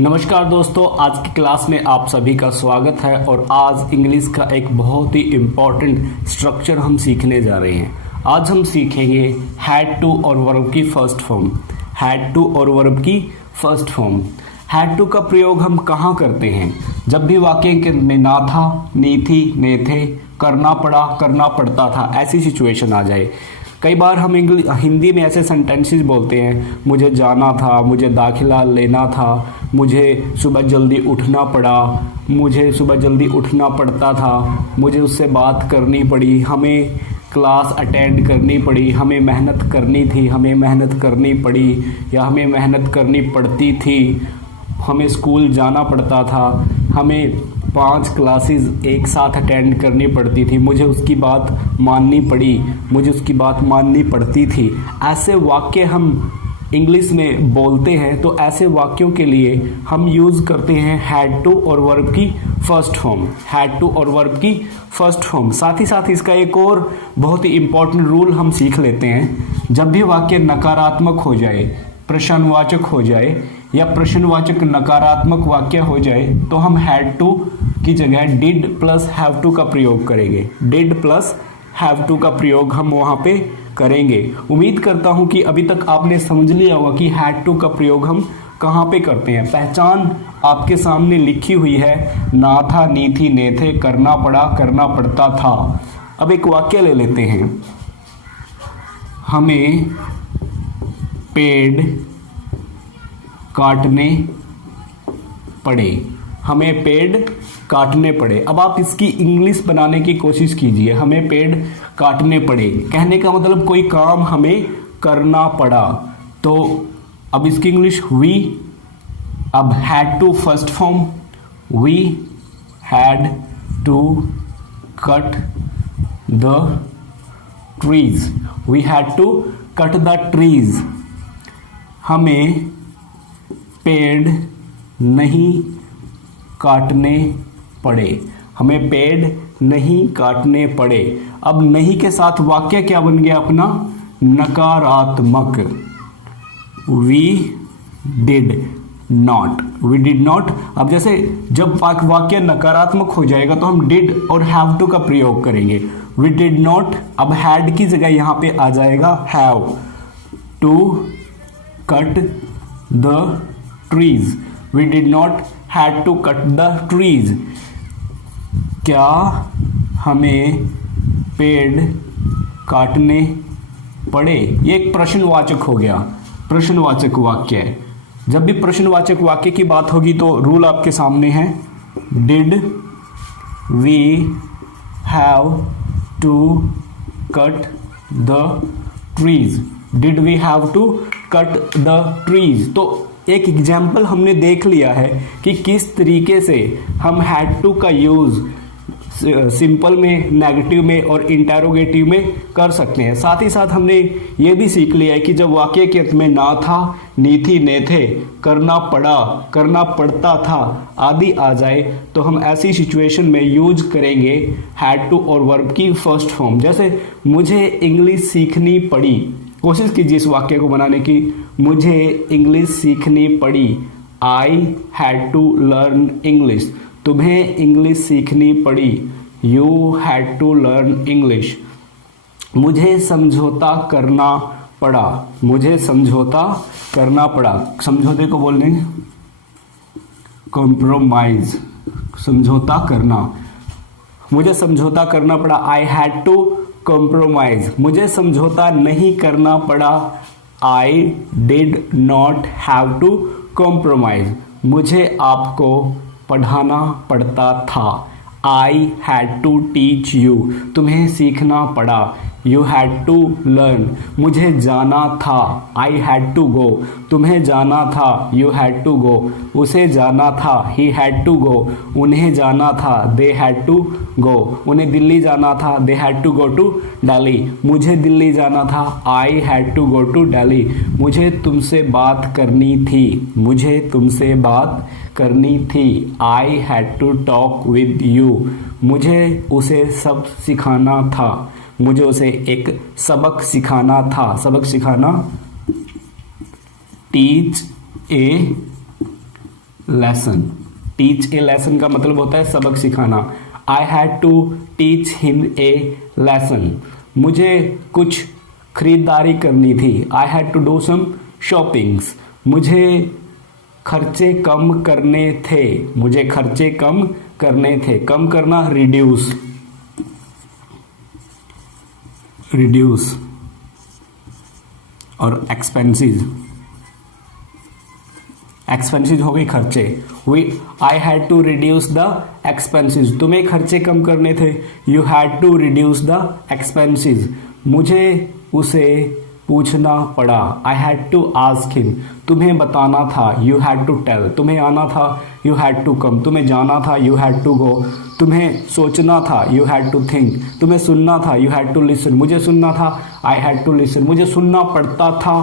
नमस्कार दोस्तों, आज की क्लास में आप सभी का स्वागत है। और आज इंग्लिश का एक बहुत ही इम्पॉर्टेंट स्ट्रक्चर हम सीखने जा रहे हैं। आज हम सीखेंगे हैड टू और वर्ब की फर्स्ट फॉर्म। हैड टू और वर्ब की फर्स्ट फॉर्म। हैड टू का प्रयोग हम कहाँ करते हैं? जब भी वाक्य के में ना था, नी थी, ने थे, करना पड़ा, करना पड़ता था, ऐसी सिचुएशन आ जाए। कई बार हम हिंदी में ऐसे सेंटेंसेस बोलते हैं, मुझे जाना था, मुझे दाखिला लेना था, मुझे सुबह जल्दी उठना पड़ा, मुझे सुबह जल्दी उठना पड़ता था, मुझे उससे बात करनी पड़ी, हमें क्लास अटेंड करनी पड़ी, हमें मेहनत करनी थी, हमें मेहनत करनी पड़ी, या हमें मेहनत करनी पड़ती थी, हमें स्कूल जाना पड़ता था, हमें 5 क्लासेस एक साथ अटेंड करनी पड़ती थी, मुझे उसकी बात माननी पड़ी, मुझे उसकी बात माननी पड़ती थी। ऐसे वाक्य हम इंग्लिश में बोलते हैं, तो ऐसे वाक्यों के लिए हम यूज़ करते हैं हैड टू और वर्ब की फर्स्ट फॉर्म। हैड टू और वर्ब की फर्स्ट फॉर्म। साथ ही साथ इसका एक और बहुत ही इम्पॉर्टेंट रूल हम सीख लेते हैं। जब भी वाक्य नकारात्मक हो जाए, प्रश्नवाचक हो जाए, या प्रश्नवाचक नकारात्मक वाक्य हो जाए, तो हम हैड टू की जगह डिड प्लस हैव टू का प्रयोग करेंगे। डिड प्लस हैव टू का प्रयोग हम वहाँ पे करेंगे। उम्मीद करता हूँ कि अभी तक आपने समझ लिया होगा कि हैड टू का प्रयोग हम कहाँ पे करते हैं। पहचान आपके सामने लिखी हुई है, ना था, नी थी, ने थे, करना पड़ा, करना पड़ता था। अब एक वाक्य ले लेते हैं। हमें पेड़ काटने पड़े। हमें पेड़ काटने पड़े। अब आप इसकी इंग्लिश बनाने की कोशिश कीजिए। हमें पेड़ काटने पड़े कहने का मतलब कोई काम हमें करना पड़ा। तो अब इसकी इंग्लिश वी, अब had to first form, we had to cut the trees. We had to cut the trees. हमें पेड़ नहीं काटने पड़े। हमें पेड़ नहीं काटने पड़े। अब नहीं के साथ वाक्य क्या बन गया अपना? नकारात्मक। We did not. We did not. अब जैसे जब वाक्य नकारात्मक हो जाएगा तो हम डिड और हैव टू का प्रयोग करेंगे। वी डिड नॉट, अब हैड की जगह यहां पे आ जाएगा have to cut the trees. We did not had to cut the trees. क्या हमें पेड़ काटने पड़े? ये एक प्रश्नवाचक हो गया, प्रश्नवाचक वाक्य है। जब भी प्रश्नवाचक वाक्य की बात होगी तो रूल आपके सामने है। Did we have to cut the trees. Did we have to cut the trees. तो एक एग्जाम्पल हमने देख लिया है कि किस तरीके से हम हैड टू का यूज सिंपल में, नेगेटिव में और इंटेरोगेटिव में कर सकते हैं। साथ ही साथ हमने ये भी सीख लिया है कि जब वाक्य के अंत में ना था, नी थी, ने थे, करना पड़ा, करना पड़ता था आदि आ जाए, तो हम ऐसी सिचुएशन में यूज करेंगे हैड टू और वर्ब की फर्स्ट फॉर्म। जैसे मुझे इंग्लिश सीखनी पड़ी। कोशिश कीजिए इस वाक्य को बनाने की। मुझे इंग्लिश सीखनी पड़ी। I had to learn English. तुम्हें इंग्लिश सीखनी पड़ी। You had to learn English. मुझे समझौता करना पड़ा। मुझे समझौता करना पड़ा। समझौते को बोल देंगे कॉम्प्रोमाइज। समझौता करना। मुझे समझौता करना पड़ा। I had to compromise. मुझे समझौता नहीं करना पड़ा। I did not have to compromise. मुझे आपको पढ़ाना पड़ता था। I had to teach you. तुम्हें सीखना पड़ा। You had to learn. मुझे जाना था। I had to go. तुम्हें जाना था। You had to go. उसे जाना था। He had to go. उन्हें जाना था। They had to go. उन्हें दिल्ली जाना था। They had to go to Delhi. मुझे दिल्ली जाना था। I had to go to Delhi. मुझे तुमसे बात करनी थी। मुझे तुमसे बात करनी थी। I had to talk with you. मुझे उसे सब सिखाना था। मुझे उसे एक सबक सिखाना था। सबक सिखाना। Teach a lesson. Teach a lesson का मतलब होता है सबक सिखाना। I had to teach him a lesson. मुझे कुछ खरीदारी करनी थी। I had to do some shoppings. मुझे खर्चे कम करने थे। मुझे खर्चे कम करने थे। कम करना रिड्यूस, रिड्यूस और एक्सपेंसेस। एक्सपेंसेस हो गई खर्चे। I had to reduce the expenses. तुम्हें खर्चे कम करने थे। You had to reduce the expenses. मुझे उसे पूछना पड़ा। I had to ask him. तुम्हें बताना था। You had to tell. तुम्हें आना था। You had to come. तुम्हें जाना था। You had to go. तुम्हें सोचना था। You had to think. तुम्हें सुनना था। You had to listen. मुझे सुनना था। I had to listen. मुझे सुनना पड़ता था।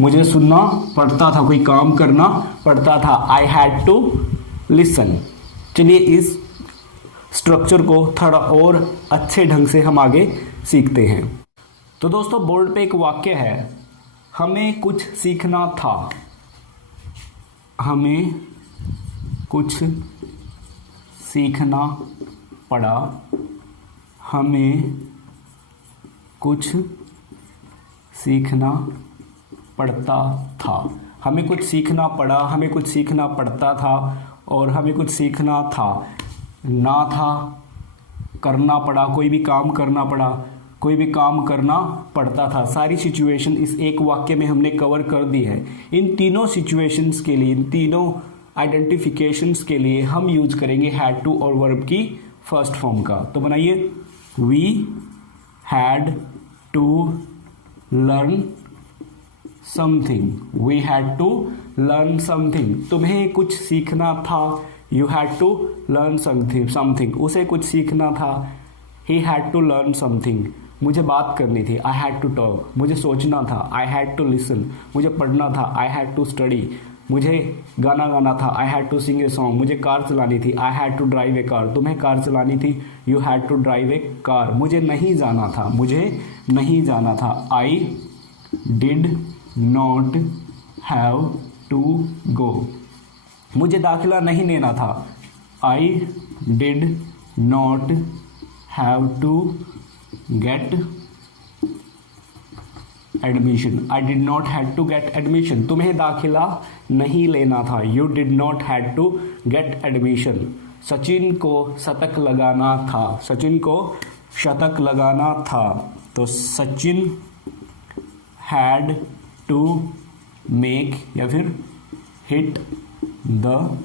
मुझे सुनना पड़ता था, कोई काम करना पड़ता था। I had to listen. चलिए इस स्ट्रक्चर को थोड़ा और अच्छे ढंग से हम आगे सीखते हैं। तो दोस्तों बोर्ड पे एक वाक्य है, हमें कुछ सीखना था। हमें कुछ सीखना पड़ा। हमें कुछ सीखना पड़ता था। हमें कुछ सीखना पड़ा, हमें कुछ सीखना पड़ता था और हमें कुछ सीखना था। ना था, करना पड़ा, कोई भी काम करना पड़ा, कोई भी काम करना पड़ता था। सारी सिचुएशन इस एक वाक्य में हमने कवर कर दी है। इन तीनों सिचुएशंस के लिए, इन तीनों आइडेंटिफिकेशंस के लिए हम यूज करेंगे हैड टू और वर्ब की फर्स्ट फॉर्म का। तो बनाइए, we had to learn something. We had to learn something. तुम्हें कुछ सीखना था। You had to learn something. उसे कुछ सीखना था। He had to learn something. मुझे बात करनी थी। I had to talk. मुझे सोचना था। I had to listen. मुझे पढ़ना था। I had to study. मुझे गाना गाना था। I had to sing a song. मुझे कार चलानी थी। I had to drive a car. तुम्हें कार चलानी थी। You had to drive a car. मुझे नहीं जाना था। मुझे नहीं जाना था। I did not have to go. मुझे दाखिला नहीं लेना था। I did not have to get admission. I did not have to get admission. तुम्हें दाखिला नहीं लेना था। You did not have to get admission. Sachin को शतक लगाना था। सचिन को शतक लगाना था। तो सचिन हैड टू मेक या फिर हिट द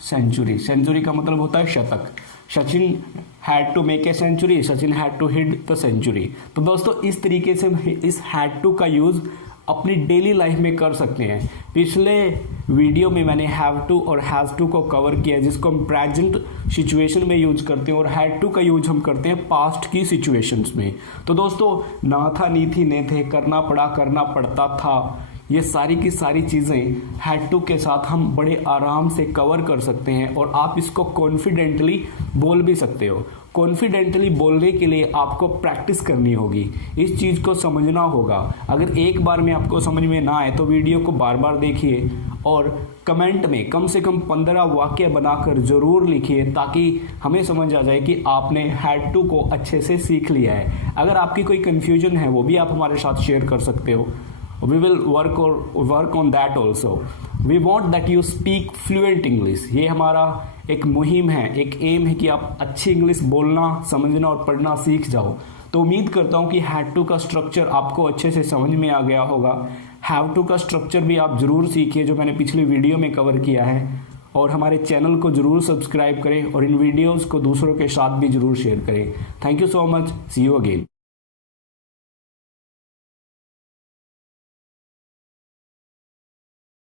सेंचुरी। सेंचुरी का मतलब होता है शतक। Sachin had to make a century. Sachin had to hit the century. तो दोस्तों इस तरीके से इस हैड टू का यूज अपनी डेली लाइफ में कर सकते हैं। पिछले वीडियो में मैंने हैव टू और हैज टू को कवर किया, जिसको हम प्रेजेंट सिचुएशन में यूज करते हैं, और हैड टू का यूज हम करते हैं पास्ट की सिचुएशंस में। तो दोस्तों ना था, नी थी, ने थे, करना पड़ा, करना पड़ता था, ये सारी की सारी चीज़ें हैड टू के साथ हम बड़े आराम से कवर कर सकते हैं और आप इसको कॉन्फिडेंटली बोल भी सकते हो। कॉन्फिडेंटली बोलने के लिए आपको प्रैक्टिस करनी होगी, इस चीज़ को समझना होगा। अगर एक बार में आपको समझ में ना आए तो वीडियो को बार बार देखिए और कमेंट में कम से कम 15 वाक्य बनाकर ज़रूर लिखिए, ताकि हमें समझ आ जाए कि आपने हैड टू को अच्छे से सीख लिया है। अगर आपकी कोई कन्फ्यूजन है वो भी आप हमारे साथ शेयर कर सकते हो। We will work on that also. We want that you speak fluent English. ये हमारा एक मुहिम है, एक एम है कि आप अच्छी इंग्लिश बोलना, समझना और पढ़ना सीख जाओ। तो उम्मीद करता हूँ कि हैड टू का स्ट्रक्चर आपको अच्छे से समझ में आ गया होगा। हैव टू का स्ट्रक्चर भी आप ज़रूर सीखिए, जो मैंने पिछले वीडियो में कवर किया है, और हमारे चैनल को ज़रूर सब्सक्राइब करें और इन वीडियोज़ को दूसरों के साथ भी ज़रूर शेयर करें। Thank you so much. See you again.